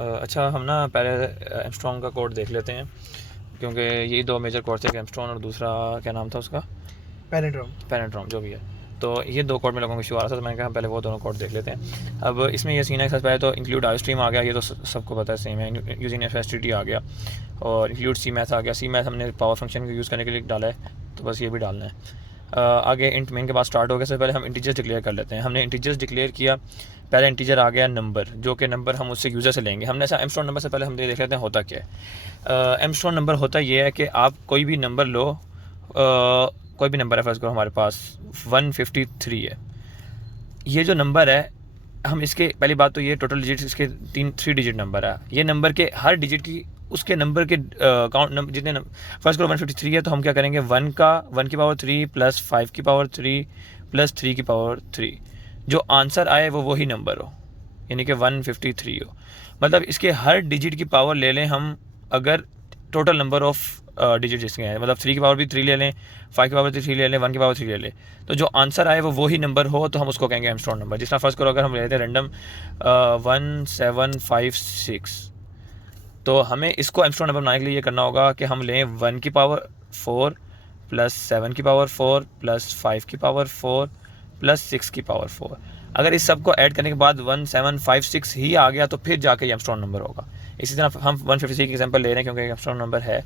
अच्छा, हम ना पहले एमस्ट्रॉन्ग का कोड देख लेते हैं, क्योंकि यही दो मेजर कोड थे, एक एमस्ट्रॉन्ग और दूसरा क्या नाम था उसका, पैरेंट्रॉम। पेनेट्रॉम, जो भी है। तो ये दो कोड में लोगों को इशू आ रहा था, तो मैंने कहा पहले वो दोनों कोड देख लेते हैं। अब इसमें ये सीन है, सबसे पहले तो इंक्लूड आई स्ट्रीम आ गया, ये तो सबको पता है सेम है। यूजिंग FSTD आ गया, और इंक्लूड सी मैथ आ गया। सी मैथ हमने पावर फंक्शन को यूज़ करने के लिए डाला है, तो बस ये भी डालना है। आगे इंट मेन के बाद स्टार्ट हो गया। सबसे पहले हम इंटीजर्स डिक्लेयर कर लेते हैं। हमने इंटीजर्स डिक्लेयर किया, पहले इंटीजर आ गया नंबर, जो कि नंबर हम उससे यूज़र से लेंगे। हमने ऐसा एमस्ट्रॉन्ग नंबर से पहले हम देख लेते हैं होता क्या है। एमस्ट्रॉन्ग नंबर होता ये है कि आप कोई भी नंबर लो, कोई भी नंबर है, फर्स्ट करो हमारे पास 153 है। ये जो नंबर है, हम इसके पहली बात तो ये टोटल डिजिट इसके 3 डिजिट नंबर है। ये नंबर के हर डिजिट की उसके नंबर के काउंट नंबर जितने फर्स्ट करो 153 है, तो हम क्या करेंगे 1 की पावर 3 प्लस 5 की पावर 3 प्लस 3 की पावर 3, जो आंसर आए वो वही नंबर हो, यानी कि 153 हो। मतलब इसके हर डिजिट की पावर ले लें हम, अगर टोटल नंबर ऑफ डिजिट जिसके हैं, मतलब 3 की पावर भी 3 ले लें, 5 की पावर 3 ले लें, 1 की पावर 3 ले लें, तो जो आंसर आए वो वही नंबर हो, तो हम उसको कहेंगे एमस्ट्रॉन्ग नंबर। जिस तरह फर्स्ट करो अगर हम ले लेते हैं रैंडम 1756, तो हमें इसको एमस्ट्रॉन्ग नंबर बनाने के लिए ये करना होगा कि हम लें 1 की पावर 4 प्लस 7 की पावर 4 प्लस 5 की पावर 4 प्लस 6 की पावर 4। अगर इस सब को ऐड करने के बाद 1756 ही आ गया, तो फिर जाके एमस्ट्रॉन्ग नंबर होगा। इसी तरह हम 153 की एग्जांपल ले रहे हैं, क्योंकि एमस्ट्रॉन्ग नंबर है,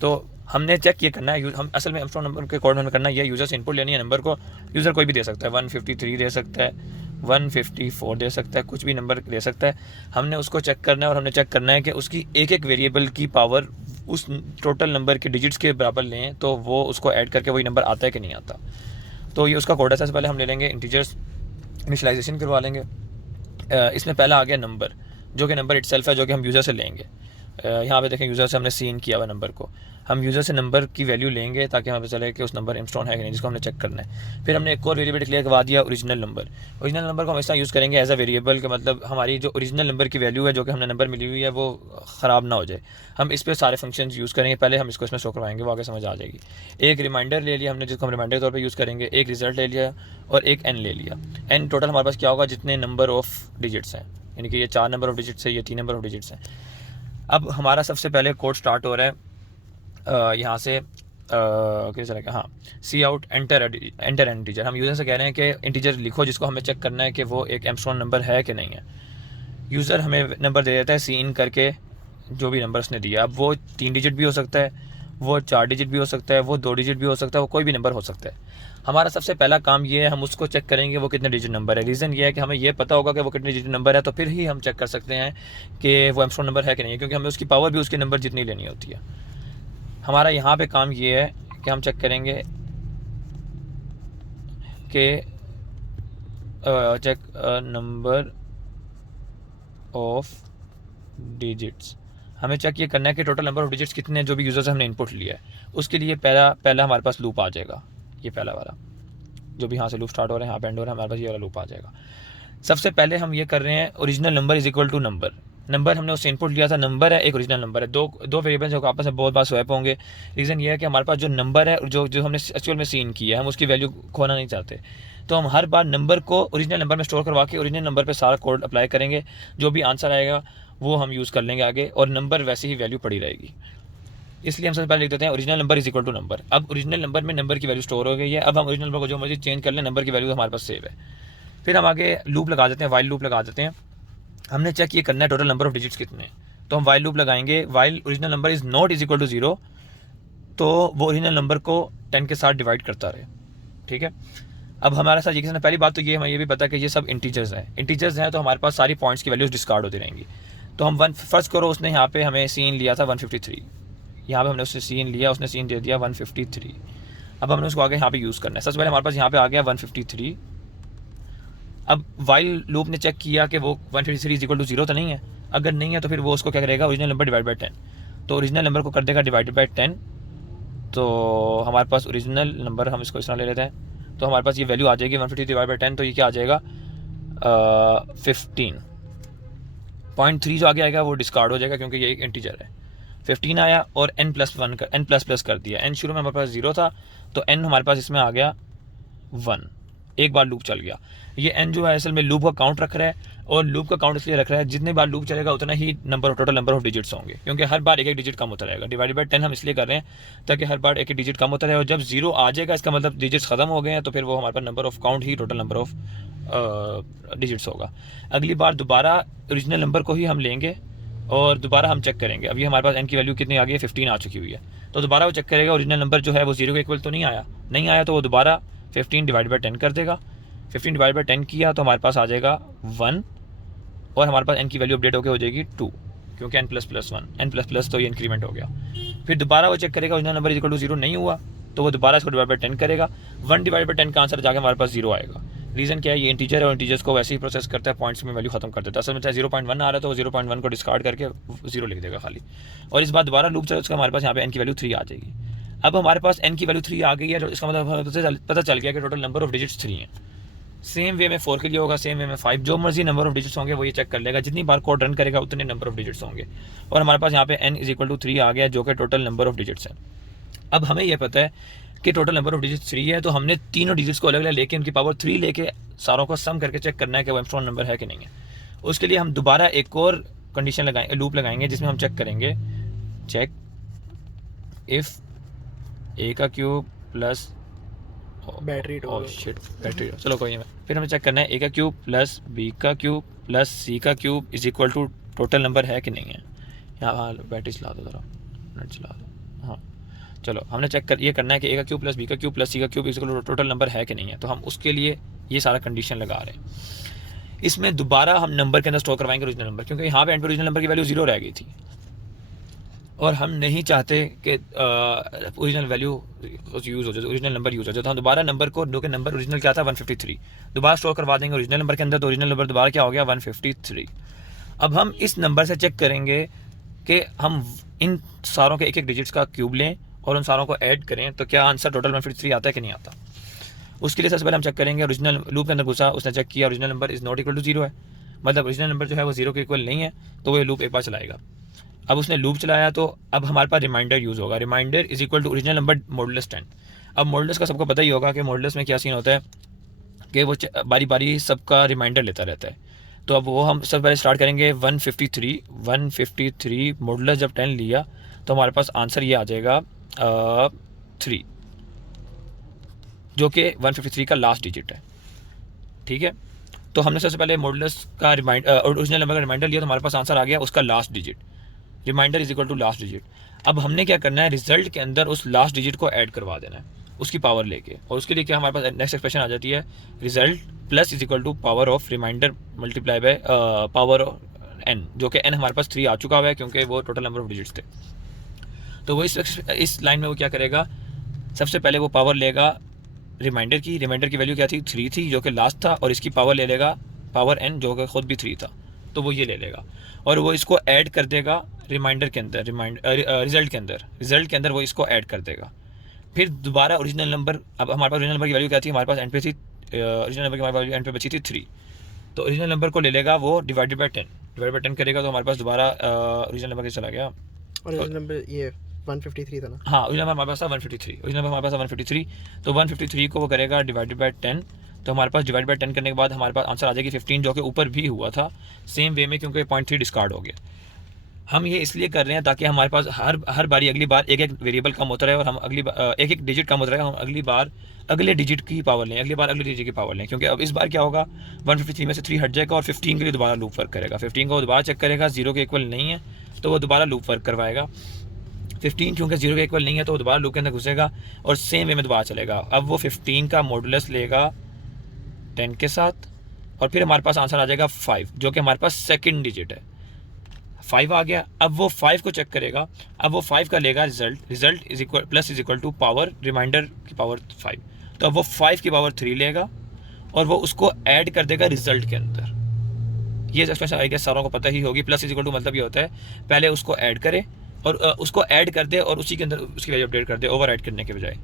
तो हमने चेक ये करना है। हम असल में एमस्ट्रॉन्ग नंबर के कोड में करना है, ये यूज़र से इनपुट लेनी है। नंबर को यूज़र कोई भी दे सकता है, 153 दे सकता है, 154 दे सकता है, कुछ भी नंबर दे सकता है। हमने उसको चेक करना है, और हमने चेक करना है कि उसकी एक एक वेरिएबल की पावर उस टोटल नंबर के डिजिट्स के बराबर लें, तो वो उसको ऐड करके वही नंबर आता है कि नहीं आता। तो ये उसका कोड है। सबसे पहले हम ले लेंगे इंटीजर्स, इनिशियलाइजेशन करवा लेंगे। इसमें पहला आ गया नंबर, जो कि नंबर इटसेल्फ है, जो कि हम यूज़र से लेंगे। यहाँ पे देखें, यूज़र से हमने सीन किया हुआ नंबर को, हम यूज़र से नंबर की वैल्यू लेंगे ताकि हमें पता चले कि उस नंबर एमस्ट्रॉन्ग है कि नहीं, जिसको हमने चेक करना है। फिर हमने एक और वेरिएबल डिक्लेयर करवा दिया, ओरिजिनल नंबर। ओरिजिनल नंबर को हम ऐसा यूज़ करेंगे एज अ वेरिएबल के, मतलब हमारी जो ओरिजिनल नंबर की वैल्यू है, जो कि हमने नंबर मिली हुई है, वो ख़राब ना हो जाए। हम इस पर सारे फंक्शन यूज़ करेंगे। पहले हम इसको इसमें शो करवाएंगे, वो आगे समझ आ जाएगी। एक रिमाइंडर ले लिया हमने, जिसको हम रिमाइंडर के तौर पर यूज़ करेंगे। एक रिजल्ट ले लिया, और एक एन ले लिया। एन टोटल हमारे पास क्या होगा, जितने नंबर ऑफ डिजिट्स हैं, यानी कि ये 4 नंबर ऑफ डिजिट्स है, ये 3 नंबर ऑफ डिजिट्स हैं। अब हमारा सबसे पहले कोड स्टार्ट हो रहा है यहाँ से, किस तरह का, हाँ, सी आउट एंटर इंटीजर। हम यूज़र से कह रहे हैं कि इंटीजर लिखो, जिसको हमें चेक करना है कि वो एक एमस्ट्रॉन्ग नंबर है कि नहीं है। यूज़र हमें नंबर दे देता है सी इन करके, जो भी नंबर उसने दिया। अब वो 3 डिजिट भी हो सकता है, वो 4 डिजिट भी हो सकता है, वो 2 डिजिट भी हो सकता है, वो कोई भी नंबर हो सकता है। हमारा सबसे पहला काम ये है, हम उसको चेक करेंगे वो कितने डिजिट नंबर है। रीज़न ये है कि हमें ये पता होगा कि वो कितने डिजिट नंबर है, तो फिर ही हम चेक कर सकते हैं कि वो एमस्ट्रॉन्ग नंबर है कि नहीं है, क्योंकि हमें उसकी पावर भी उसके नंबर जितनी लेनी होती है। हमारा यहाँ पे काम ये है कि हम चेक करेंगे कि चेक नंबर ऑफ डिजिट्स। हमें चेक ये करना है कि टोटल नंबर ऑफ डिजिट्स कितने हैं, जो भी यूज़र से हमने इनपुट लिया है। उसके लिए पहला हमारे पास लूप आ जाएगा, ये पहला वाला, जो भी यहाँ से लूप स्टार्ट हो रहा है, यहाँ पे एंड हो रहा है, हमारे पास ये वाला लूप आ जाएगा। सबसे पहले हम ये कर रहे हैं, original number is equal to number. Number हमने उससे इनपुट लिया था, नंबर है, एक ओरिजिनल नंबर है। दो वेरिएबल्स जो आपस में बहुत बार स्वैप होंगे। रीज़न ये है कि हमारे पास जो नंबर है, जो हमने एक्चुअल में सीन किया है, हम उसकी वैल्यू खोना नहीं चाहते। तो हम हर बार नंबर को ओरिजिनल नंबर में स्टोर करवा के ओरिजिनल नंबर पे सारा कोड अप्लाई करेंगे। जो भी आंसर आएगा वो हम यूज़ कर लेंगे आगे, और नंबर वैसे ही वैल्यू पड़ी रहेगी। इसलिए हम सबसे पहले लिख देते हैं original number is equal to number. अब ओरिजिनल नंबर में नंबर की वैल्यू स्टोर हो गई है। अब हम ओरिजिनल नंबर को जो मर्जी चेंज कर लें, नंबर की वैल्यू हमारे पास सेव है। फिर हम आगे लूप लगा देते हैं, वाइल लूप लगा देते हैं। हमने चेक ये करना है टोटल नंबर ऑफ डिजिट्स कितने हैं, तो हम वाइल लूप लगाएंगे। While original number is not is equal to 0, तो वो ओरिजिनल नंबर को 10 के साथ डिवाइड करता रहे। ठीक है। अब हमारे साथ ये पहली बात तो ये हमें ये भी पता है कि ये सब इंटीजर्स हैं। इंटीजर्स हैं तो हमारे पास सारी पॉइंट्स की वैल्यूज डिस्कार्ड होती रहेंगी। तो हम फर्स्ट करो, उसने यहाँ पे हमें सीन लिया था 153, यहाँ पे हमने उससे सीन लिया, उसने सीन दे दिया 153। अब हमने उसको आगे यहाँ पे यूज़ करना है। सबसे पहले हमारे पास यहाँ पे आ गया 153। अब वाइल लूप ने चेक किया कि वो 153 इज इक्वल टू 0 तो नहीं है। अगर नहीं है तो फिर वो उसको क्या करेगा, ओरिजिनल नंबर डिवाइड बाई 10। तो ओरिजिनल नंबर को कर देगा डिवाइडेड बाई 10। तो हमारे पास ओरिजिनल नंबर, हम इसको इस तरह ले लेते हैं, तो हमारे पास ये वैल्यू आ जाएगी 153 डिवाइड बाई 10। तो ये क्या आ जाएगा, 15.3 जो आगे आएगा वो डिस्कार्ड हो जाएगा, क्योंकि ये एक इंटीजर है। 15 आया और n+1 कर दिया। n शुरू में हमारे पास 0 था, तो n हमारे पास इसमें आ गया 1। एक बार लूप चल गया। ये n जो है असल में लूप का काउंट रख रहा है। और लूप का काउंट इसलिए रख रहा है जितने बार लूप चलेगा उतना ही टोटल नंबर ऑफ डिजिट्स होंगे, क्योंकि हर बार एक एक डिजिट कम होता रहेगा। डिवाइडेड बाय 10 हम इसलिए कर रहे हैं ताकि हर बार एक एक डिजिट कम होता रहे, और जब 0 आ जाएगा इसका मतलब डिजिट्स खत्म हो गए हैं, तो फिर वो हमारे पास नंबर ऑफ काउंट ही टोटल नंबर ऑफ डिजिट्स होगा। अगली बार दोबारा ओरिजिनल नंबर को ही हम लेंगे और दोबारा हम चेक करेंगे। अभी हमारे पास n की वैल्यू कितनी आ गई है, 15 आ चुकी हुई है, तो दोबारा वो चेक करेगा ओरिजिनल नंबर जो है वो 0 के इक्वल तो नहीं आया, तो वो दोबारा 15 डिवाइड बाई 10 कर देगा। 15 डिवाइड बाई 10 किया तो हमारे पास आ जाएगा 1, और हमारे पास n की वैल्यू अपडेट होकर हो जाएगी 2, क्योंकि n++1 n++ तो ये इंक्रीमेंट हो गया। फिर दोबारा वो चेक करेगा ओरिजिनल नंबर इक्वल टू 0 नहीं हुआ, तो वो दोबारा इसको डिवाइड बाई 10 करेगा। 1 डिवाइड बाई 10 का आंसर जाके हमारे पास 0 आएगा। रीज़न क्या है, ये इंटीजर है और इंटीजर्स को वैसे ही प्रोसेस करता है, पॉइंट्स में वैल्यू खत्म कर देता है। असल में चाहे 0.1 आ रहा है तो वो 0.1 को डिस्कार्ड करके 0 लिख देगा खाली, और इस बार दोबारा लूप चले उसका हमारे पास यहाँ पे n की वैल्यू 3 आ जाएगी। अब हमारे पास n की वैल्यू 3 आ गई है, तो इसका मतलब पता चल गया कि टोटल नंबर ऑफ डिजिट्स 3 हैं। सेम वे में 4 के लिए होगा, सेम वे में 5, जो मर्जी नंबर ऑफ डिजिट्स होंगे वो ये चेक कर लेगा, जितनी बार कोड रन करेगा उतने नंबर ऑफ डिजिट्स होंगे, और हमारे पास यहाँ पे n = 3 आ गया, जो कि टोटल नंबर ऑफ डिजिट्स है। अब हमें यह पता है कि टोटल नंबर ऑफ डिजिट्स 3 है, तो हमने तीनों डिजिट्स को अलग अलग लेके उनकी पावर 3 लेके सारों को सम करके चेक करना है कि वो एंगस्ट्रॉम नंबर है कि नहीं है। उसके लिए हम दोबारा एक और कंडीशन लगाएंगे, लूप लगाएंगे, जिसमें हम चेक करेंगे, चेक इफ़ a का क्यूब प्लस बैटरी बैटरी, चलो कोई नहीं। फिर हमें चेक करना है a का क्यूब प्लस b का क्यूब प्लस c का cube is equal to total number है कि नहीं है। यहाँ बैटरी चला दो, ज़रा नेट चला दो। हाँ चलो, हमने चेक कर ये करना है कि a का क्यूब प्लस b का क्यूब प्लस c का cube is equal to total number है कि नहीं है, तो हम उसके लिए ये सारा कंडीशन लगा रहे हैं। इसमें दोबारा हम नंबर के अंदर स्टोर करवाएंगे ओरिजिनल नंबर, क्योंकि यहाँ पे एंड पे ओरिजिनल नंबर की वैल्यू 0 रह गई थी, और हम नहीं चाहते कि ओरिजिनल वैल्यू यूज़ हो जाए, ओरिजिनल नंबर यूज़ हो जाए, तो हम दोबारा नंबर को, जो कि नंबर ओरिजिनल क्या था 153, दोबारा स्टोर करवा देंगे ओरिजिनल नंबर के अंदर, तो ओरिजिनल नंबर दोबारा क्या हो गया 153। अब हम इस नंबर से चेक करेंगे कि हम इन सारों के एक एक डिजिट्स का क्यूब लें और उन सारों को ऐड करें, तो क्या आंसर टोटल 153 आता है कि नहीं आता। उसके लिए सबसे पहले हम चेक करेंगे, ओरिजिनल लूप के अंदर घुसा, उसने चेक किया original number is not equal to 0 है, मतलब ओरिजिनल नंबर जो है वो 0 के इक्वल नहीं है, तो वो लूप एक बार चलाएगा। अब उसने लूप चलाया तो अब हमारे पास रिमाइंडर यूज़ होगा, remainder is equal to original number modulus 10। अब मॉडुलस का सबको पता ही होगा कि मॉडुलस में क्या सीन होता है कि वो बारी बारी सबका रिमाइंडर लेता रहता है। तो अब वो हम सब पहले स्टार्ट करेंगे 153 मॉडुलस जब 10 लिया तो हमारे पास आंसर ये आ जाएगा 3, जो कि 153 का लास्ट डिजिट है। ठीक है, तो हमने सबसे पहले मॉडुलस का ओरिजिनल नंबर का रिमाइंडर लिया, तो हमारे पास आंसर आ गया उसका last digit, remainder is equal to last digit. अब हमने क्या करना है, रिजल्ट के अंदर उस लास्ट डिजिट को ऐड करवा देना है उसकी पावर लेके, और उसके लिए क्या हमारे पास नेक्स्ट एक्सप्रेशन आ जाती है, result plus is equal to power of remainder multiply by power n, जो कि n हमारे पास 3 आ चुका हुआ है क्योंकि वो टोटल नंबर ऑफ डिजिट्स थे। तो वो इस लाइन में वो क्या करेगा, सबसे पहले वो पावर लेगा रिमाइंडर की वैल्यू क्या थी 3 थी, जो कि लास्ट था, और इसकी पावर ले लेगा पावर n, जो कि खुद भी 3 था, तो वो ये ले लेगा और वो इसको ऐड कर देगा रिमाइंडर के अंदर, रिजल्ट के अंदर वो इसको ऐड कर देगा। फिर दोबारा ओरिजिनल नंबर, अब हमारे पास ओरिजिनल नंबर की वैल्यू क्या थी, हमारे पास एंड पे थी, ओरिजिनल नंबर की हमारी वैल्यू एंड पे बची थी 3, तो ओरिजिनल नंबर को ले लेगा वो डिवाइडेड बाय 10 करेगा, तो हमारे पास दोबारा ओरिजिनल नंबर कैसे चला गया, ओरिजिनल नंबर ये 153 था ना। हाँ, ओरिजिनल नंबर हमारे पास था 153, ओरिजिनल नंबर हमारे पास 153, तो 153 को वो करेगा डिवाइडेड बाय 10, तो हमारे पास डिवाइड बाय 10 करने के बाद हमारे पास आंसर आ जाएगी 15, जो कि ऊपर भी हुआ था सेम वे में, क्योंकि 0.3 डिस्कार्ड हो गया। हम ये इसलिए कर रहे हैं ताकि हमारे पास हर बारी अगली बार एक एक वेरिएबल कम होता रहे, और हम अगली बार एक एक डिजिट कम होता रहे, हम अगली बार अगले डिजिट की पावर लें, अगली बार अगले डिजिट की पावर लें, क्योंकि अब इस बार क्या होगा 153 में से 3 हट जाएगा और 15 के लिए दोबारा लूप वर्क करेगा, 15 को दोबारा चेक करेगा, 0 के इक्वल नहीं है तो वो दोबारा लूप वर्क करवाएगा। 15 क्योंकि 0 के इक्वल नहीं है तो वो दोबारा लूप के अंदर घुसेगा और सेम वे में दोबारा चलेगा। अब वो 15 का मॉडुलस लेगा 10 के साथ, और फिर हमारे पास आंसर आ जाएगा 5, जो कि हमारे पास सेकंड डिजिट है, 5 आ गया। अब वो 5 को चेक करेगा, अब वो 5 का लेगा result is equal plus is equal to power remainder की पावर 5, तो अब वो 5 की पावर 3 लेगा और वो उसको ऐड कर देगा रिजल्ट के अंदर। ये एक्सप्रेशन आई गेस सारों को पता ही होगी, प्लस इज इक्वल टू मतलब ये होता है पहले उसको ऐड करे और उसको ऐड कर दे और उसी के अंदर उसकी वैल्यू अपडेट कर दे ओवर ऐड करने के बजाय।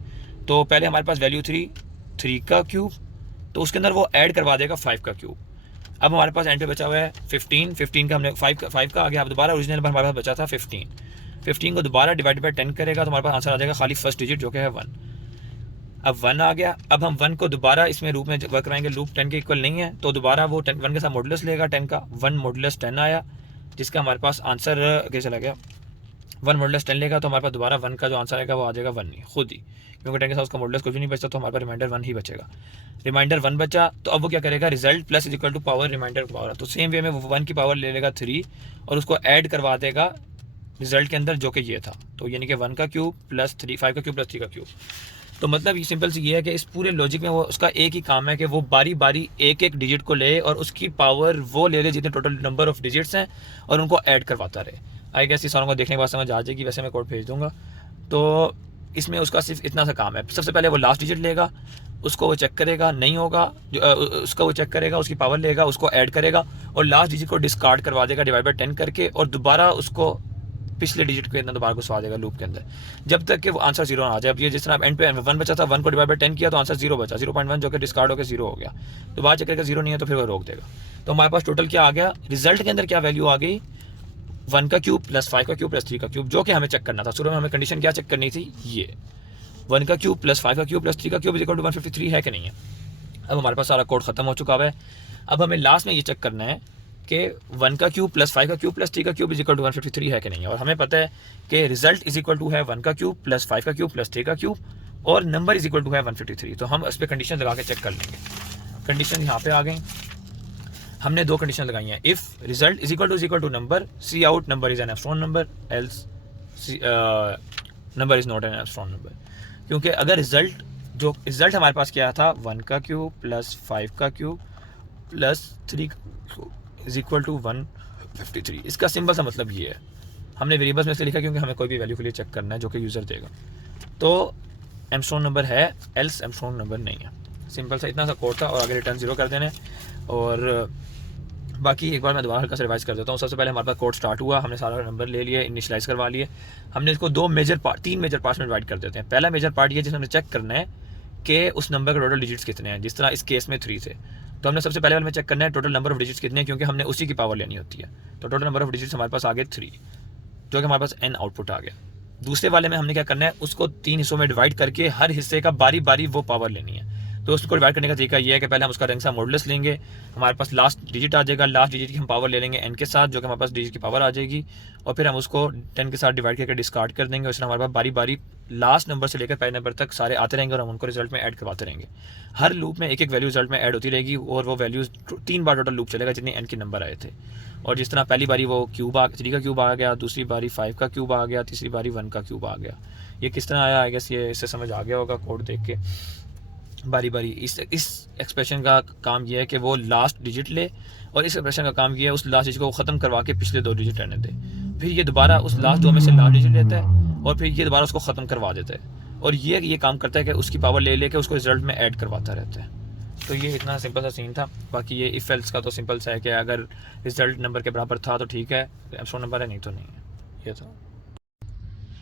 तो पहले हमारे पास वैल्यू 3 का क्यूब, तो उसके अंदर वो ऐड करवा देगा 5 का क्यूब। अब हमारे पास एंड पे बचा हुआ है 15 का हमने 5 का आ गया। अब दोबारा ओरिजिनल नंबर हमारे पास बचा था 15 को दोबारा डिवाइड बाय 10 करेगा तो हमारे पास आंसर आ जाएगा खाली फर्स्ट डिजिट, जो कि है 1। अब 1 आ गया। अब हम 1 को दोबारा इसमें लूप में वर्क कराएंगे, लूप 10 के इक्वल नहीं है, तो दोबारा वो 1 के साथ मॉडुलस लेगा 10 का। 1 मॉडुलस 10 आया, जिसका हमारे पास आंसर क्या चला गया, 1 मॉडुलस 10 लेगा, तो हमारे पास दोबारा 1 का जो आंसर आएगा वो आ जाएगा 1 नहीं खुद ही, क्योंकि 10 के साथ उसका मॉडुलस कुछ भी नहीं बचता, तो हमारे पास रिमाइंडर 1 ही बचेगा। रिमाइंडर 1 बचा, तो अब वो क्या करेगा, result plus is equal to power remainder power, तो सेम वे में वो 1 की पावर ले लेगा 3 और उसको ऐड करवा देगा रिजल्ट के अंदर, जो कि ये था। तो यानी कि 1 का क्यूब प्लस 3, 5 का क्यूब प्लस 3 का क्यूब। तो मतलब ये सिंपल सी ये है कि इस पूरे लॉजिक में वो उसका एक ही काम है कि वो बारी बारी एक एक डिजिट को ले और उसकी पावर वो ले ले जितने टोटल नंबर ऑफ डिजिट्स हैं और उनको ऐड करवाता रहे। आई गेस इस सारों को देखने के बाद समझ आ जाएगी, वैसे मैं कोड भेज दूंगा। तो इसमें उसका सिर्फ इतना सा काम है, सबसे पहले वो लास्ट डिजिट लेगा, उसको वो चेक करेगा, नहीं होगा उसका वो चेक करेगा, उसकी पावर लेगा, उसको ऐड करेगा और लास्ट डिजिट को डिस्कार्ड करवा देगा डिवाइड बाई 10 करके, और दोबारा उसको पिछले डिजिट के अंदर दोबारा घुसवा देगा लूप के अंदर, जब तक कि वो आंसर 0 ना आ जाए। अब ये जिस तरह एंड पे 1 बचा था, 1 को डिवाइड बाई 10 किया तो आंसर 0 बचा, 0.1 जो कि डिस्कार्ड होकर 0 हो गया। दोबारा चेक करके 0 नहीं है तो फिर वो रोक देगा। तो हमारे पास टोटल क्या आ गया, रिजल्ट के अंदर क्या वैल्यू आ गई, 1 का क्यूब प्लस 5 का क्यूब प्लस 3 का क्यूब, जो कि हमें चेक करना था। शुरू में हमें कंडीशन क्या चेक करनी थी, ये 1 का क्यूब प्लस 5 का क्यूब प्लस 3 का क्यूब इज इक्वल टू 153 है कि नहीं है। अब हमारे पास सारा कोड खत्म हो चुका है। अब हमें लास्ट में ये चेक करना है कि 1 का क्यूब प्लस 5 का क्यूब प्लस 3 का क्यूब इज इक्वल टू 153 है कि नहीं है। और हमें पता है कि रिजल्ट इज इक्वल टू है 1 का क्यूब प्लस 5 का क्यूब प्लस 3 का क्यूब और नंबर इज इक्वल टू है 153। तो हम इस पर कंडीशन लगा के चेक कर लेंगे। कंडीशन यहाँ पे आ गई, हमने 2 कंडीशन लगाई हैं। If result is equal to number, cout number is an epsilon number, else number is not an epsilon number. क्योंकि अगर रिजल्ट हमारे पास क्या था, 1 का क्यूब प्लस 5 का cube plus 3 is equal to 153, इसका सिंपल सा मतलब ये है। हमने वेरिएबल्स में से लिखा क्योंकि हमें कोई भी वैल्यू के लिए चेक करना है जो कि यूज़र देगा। तो एप्सिलॉन नंबर है, एल्स एप्सिलॉन नंबर नहीं है। सिंपल सा इतना सा कोड था और आगे रिटर्न 0 कर देने। और बाकी एक बार मैं दोबारा हल्का सा रिवाइज कर देता हूँ। सबसे पहले हमारे पास कोड स्टार्ट हुआ, हमने सारा नंबर ले लिए, इनिशियलाइज करवा लिए। हमने इसको 3 मेजर पार्ट्स में डिवाइड कर देते हैं। पहला मेजर पार्ट ये जिसमें हमें चेक करना है कि उस नंबर के टोटल डिजिट्स कितने हैं। जिस तरह इस केस में 3 थे, तो हमने सबसे पहले वाले में चेक करना है टोटल नंबर ऑफ डिजिट्स कितने हैं, क्योंकि हमने उसी की पावर लेनी होती है। तो टोटल नंबर ऑफ डिजिट्स हमारे पास आ गए 3, जो कि हमारे पास n आउटपुट आ गया। दूसरे वाले में हमने क्या करना है, उसको 3 हिस्सों में डिवाइड करके हर हिस्से का बारी बारी वो पावर लेनी है। तो उसको डिवाइड करने का तरीका ये है कि पहले हम उसका रंग सा मॉडुलस लेंगे, हमारे पास लास्ट डिजिट आ जाएगा, लास्ट डिजिट की हम पावर ले लेंगे n के साथ, जो कि हमारे पास डिजिट की पावर आ जाएगी, और फिर हम उसको 10 के साथ डिवाइड करके डिस्कार्ड कर देंगे। उसमें हमारे पास बारी बारी लास्ट नंबर से लेकर पहले नंबर तक सारे आते रहेंगे और हम उनको रिजल्ट में ऐड करवाते रहेंगे। हर लूप में एक एक वैल्यू रिजल्ट में ऐड होती रहेगी और वो वैल्यूज़ 3 बार टोटल लूप चलेगा जितने n के नंबर आए थे। और जिस तरह पहली बारी वो 3 का क्यूब आ गया, दूसरी बारी 5 का क्यूब आ गया, तीसरी बारी 1 का क्यूब आ गया। ये किस तरह आया, आई गेस ये इससे समझ आ गया होगा कोड देख के। बारी बारी इस एक्सप्रेशन का काम ये है कि वो लास्ट डिजिट ले, और इस एक्सप्रेशन का काम ये है उस लास्ट डिजिट को ख़त्म करवा के पिछले 2 डिजिट रहने दे। फिर ये दोबारा उस लास्ट 2 में से लास्ट डिजिट लेता है और फिर ये दोबारा उसको ख़त्म करवा देता है। और ये काम करता है कि उसकी पावर ले लेके उसको रिजल्ट में ऐड करवाता रहता है। तो ये इतना सिंपल सा सीन था। बाकी ये इफ एल्स का तो सिंपल सा है कि अगर रिजल्ट नंबर के बराबर था तो ठीक है, एप्सिलॉन नंबर है नहीं तो नहीं है। ये था।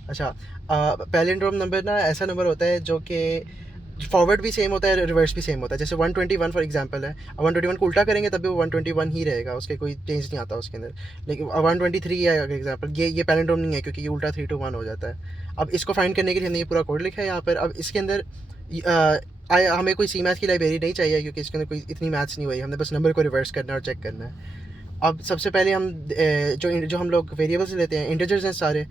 अच्छा, पैलिंड्रोम नंबर ना ऐसा नंबर होता है जो कि फॉरवर्ड भी सेम होता है, रिवर्स भी सेम होता है। जैसे 121 फॉर एग्जांपल है, 121 को उल्टा करेंगे तब भी वो 121 ही रहेगा, उसके कोई चेंज नहीं आता उसके अंदर। लेकिन 123 है अगर एग्जांपल, ये पैलिंड्रोम नहीं है क्योंकि ये उल्टा 3 to 1 हो जाता है। अब इसको फाइंड करने के लिए हमने ये पूरा कोड लिखा है यहाँ पर। अब इसके अंदर हमें कोई सी मैथ की लाइब्रेरी नहीं चाहिए क्योंकि इसके अंदर कोई इतनी मैथ्स नहीं हुई, हमने बस नंबर को रिवर्स करना है और चेक करना है। अब सबसे पहले हम जो हम लोग वेरिएबल्स लेते हैं, इंटीजर्स हैं सारे।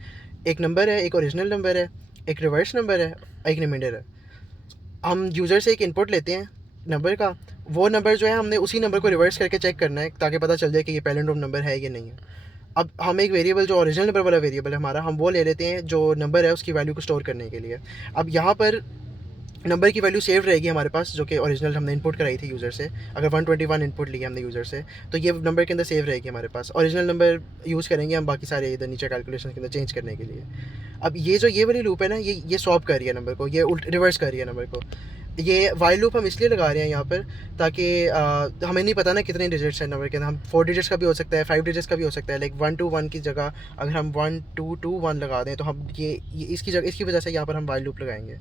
एक नंबर है, एक ओरिजिनल नंबर है, एक रिवर्स नंबर है, एक रिमाइंडर है। हम यूज़र से एक इनपुट लेते हैं नंबर का, वो नंबर जो है हमने उसी नंबर को रिवर्स करके चेक करना है ताकि पता चल जाए कि ये पैलिंड्रोम नंबर है या नहीं है। अब हम एक वेरिएबल जो ओरिजिनल नंबर वाला वेरिएबल है हमारा, हम वो ले लेते हैं जो नंबर है उसकी वैल्यू को स्टोर करने के लिए। अब यहाँ पर नंबर की वैल्यू सेव रहेगी हमारे पास, जो कि ओरिजिनल हमने इनपुट कराई थी यूज़र से। अगर 121 इनपुट लिया हमने यूज़र से तो ये नंबर के अंदर सेव रहेगी हमारे पास। ओरिजिनल नंबर यूज़ करेंगे हम बाकी सारे इधर नीचे कैलकुलेशन के अंदर चेंज करने के लिए। अब ये वाली लूप है ना, ये स्वैप कर रही है नंबर को, ये रिवर्स कर रही है नंबर को। ये वाइल लूप हम इसलिए लगा रहे हैं यहाँ पर ताकि हमें नहीं पता ना कितने डिजिट्स हैं नंबर के अंदर। हम 4 डिजिट्स का भी हो सकता है, 5 डिजिट्स का भी हो सकता है। लाइक 1 to 1 की जगह अगर हम 1 2 2 1 लगा दें तो हम ये इसकी वजह से यहाँ पर हम वाइल लूप लगाएंगे।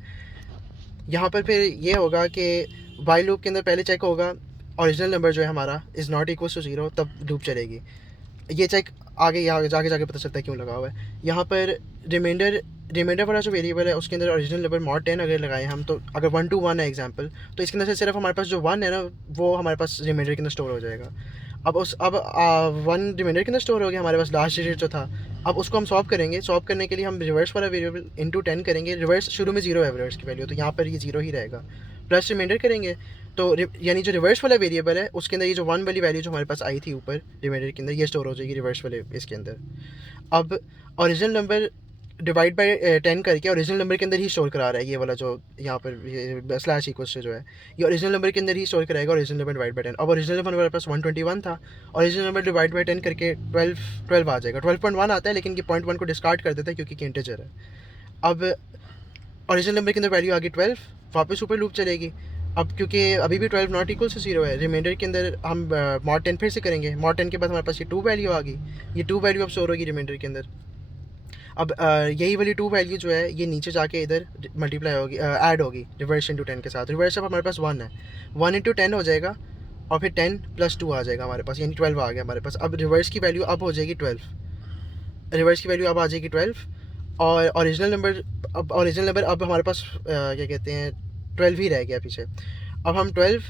यहाँ पर फिर ये होगा कि वाइल लूप के अंदर पहले चेक होगा ओरिजिनल नंबर जो है हमारा इज़ नॉट इक्वल टू 0, तब लूप चलेगी। ये चेक आगे यहाँ जाके जाके पता चलता है क्यों लगा हुआ है। यहाँ पर रिमाइंडर वाला जो वेरिएबल है उसके अंदर ओरिजिनल नंबर mod 10 अगर लगाए हम, तो अगर 1 to 1 है एग्जांपल, तो इसके अंदर से सिर्फ हमारे पास जो 1 है ना वो हमारे पास रिमाइंडर के अंदर स्टोर हो जाएगा। अब 1 रिमाइंडर के अंदर स्टोर हो गया, हमारे पास लास्ट डिजिट जो था। अब उसको हम सॉल्व करेंगे, सॉल्व करने के लिए हम रिवर्स वाला वेरिएबल इंटू 10 करेंगे। रिवर्स शुरू में 0 है रिवर्स की वैल्यू, तो यहाँ पर ये 0 ही रहेगा। प्लस रिमाइंडर करेंगे तो यानी जो रिवर्स वाला वेरिएबल है उसके अंदर ये जो 1 वाली वैल्यू जो हमारे पास आई थी ऊपर रिमाइंडर के अंदर, ये स्टोर हो जाएगी रिवर्स वाले इसके अंदर। अब ओरिजिनल नंबर डिवाइड बाय 10 करके ओरिजिनल नंबर के अंदर ही स्टोर करा रहा है, ये वाला जो यहाँ पर स्लैश इक्वल से जो है ये ओरिजिनल नंबर के अंदर ही स्टोर कराएगा, ओरिजिनल नंबर डिवाइड बाय 10। अब ओरिजिनल नंबर हमारे पास 121 था, ओरिजिनल नंबर डिवाइड बाय 10 करके 12 आ जाएगा। 12.1 आता है लेकिन ये 0.1 को डिस्कार्ड कर देता है क्योंकि इंटीजर है। अब ओरिजिनल नंबर के अंदर वैल्यू आ गई 12, वापस ऊपर लूप चलेगी। अब क्योंकि अभी भी 12 नॉट इक्वल से 0 है, रिमाइंडर के अंदर हम mod 10 फिर से करेंगे। mod 10 के बाद हमारे पास ये 2 वैल्यू आ गई, ये 2 वैल्यू अब स्टोर होगी रिमाइंडर के अंदर। अब यही वाली 2 वैल्यू जो है ये नीचे जाके इधर मल्टीप्लाई होगी, ऐड होगी रिवर्स इंटू 10 के साथ। रिवर्स अब हमारे पास 1 है, 1 इंटू 10 हो जाएगा और फिर 10 + 2 आ जाएगा हमारे पास, यानी 12 आ गया हमारे पास। अब रिवर्स की वैल्यू अब हो जाएगी 12, रिवर्स की वैल्यू अब आ जाएगी 12 और ओरिजिनल नंबर अब हमारे पास क्या कहते हैं 12 ही रह गया पीछे। अब हम 12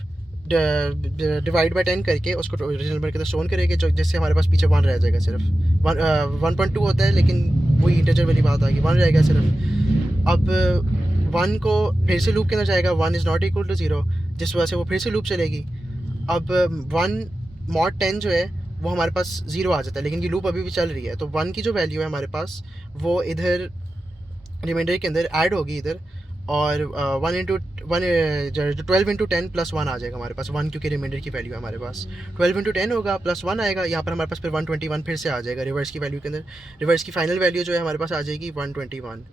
डिवाइड बाय 10 करके उसको ओरिजिनल नंबर के अंदर स्टोर करेंगे, जो जिससे हमारे पास पीछे 1 रह जाएगा सिर्फ। 1.2 होता है लेकिन वही इंटीजर वाली बात आ गई, 1 रहेगा सिर्फ। अब 1 को फिर से लूप के अंदर जाएगा, 1 इज़ नॉट इक्वल टू 0, जिस वजह से वो फिर से लूप चलेगी। अब 1 mod 10 जो है वो हमारे पास 0 आ जाता है, लेकिन ये लूप अभी भी चल रही है, तो 1 की जो वैल्यू है हमारे पास वो इधर रिमाइंडर के अंदर ऐड होगी इधर, और 1 इंटू 1 जो 12 इंटू 10 + 1 आ जाएगा हमारे पास। 1 क्योंकि रिमाइंडर की वैल्यू है हमारे पास, 12 इंटू 10 होगा प्लस 1 आएगा, यहाँ पर हमारे पास फिर 121 फिर से आ जाएगा रिवर्स की वैल्यू के अंदर। रिवर्स की फाइनल वैल्यू जो है हमारे पास आ जाएगी 121।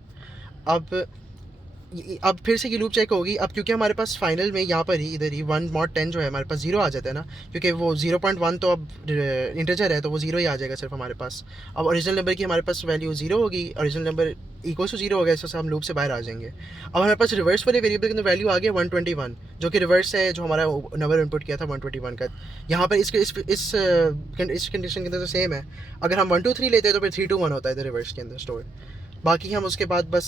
अब फिर से ये लूप चेक होगी। अब क्योंकि हमारे पास फाइनल में यहाँ पर ही इधर ही 1 mod 10 जो है हमारे पास 0 आ जाता है ना, क्योंकि वो 0.1 तो अब इंटीजर है तो वो 0 ही आ जाएगा सिर्फ हमारे पास। अब ओरिजिनल नंबर की हमारे पास वैल्यू 0 होगी, ओरिजिनल नंबर इक्वल टू 0 हो गया, इससे हम लूप से बाहर आ जाएंगे। अब हमारे पास रिवर्स वाले वेरिएबल के अंदर वैल्यू आ गया 121, जो कि रिवर्स है जो हमारा नंबर इनपुट किया था 121 का। यहाँ पर इस कंडीशन के अंदर तो सेम है, अगर हम 1 2 3 लेते हैं तो फिर 3 2 1 होता है इधर रिवर्स के अंदर स्टोर। बाकी हम उसके बाद बस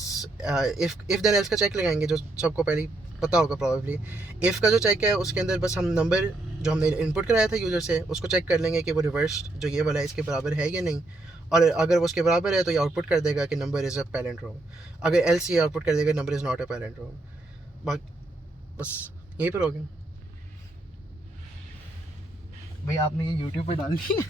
इफ़ देन एल्स का चेक लगाएंगे, जो सबको पहले ही पता होगा प्रॉब्ली। इफ़ का जो चेक है उसके अंदर बस हम नंबर जो हमने इनपुट कराया था यूज़र से उसको चेक कर लेंगे कि वो रिवर्स जो ये वाला है इसके बराबर है या नहीं, और अगर वो उसके बराबर है तो ये आउटपुट कर देगा कि नंबर इज़ अ पैलिंड्रोम। अगर एल्स ये आउटपुट कर देगा number is not a palindrome. बाकी बस यहीं पर हो गया। भाई आपने ये यूट्यूब पर डाल दी।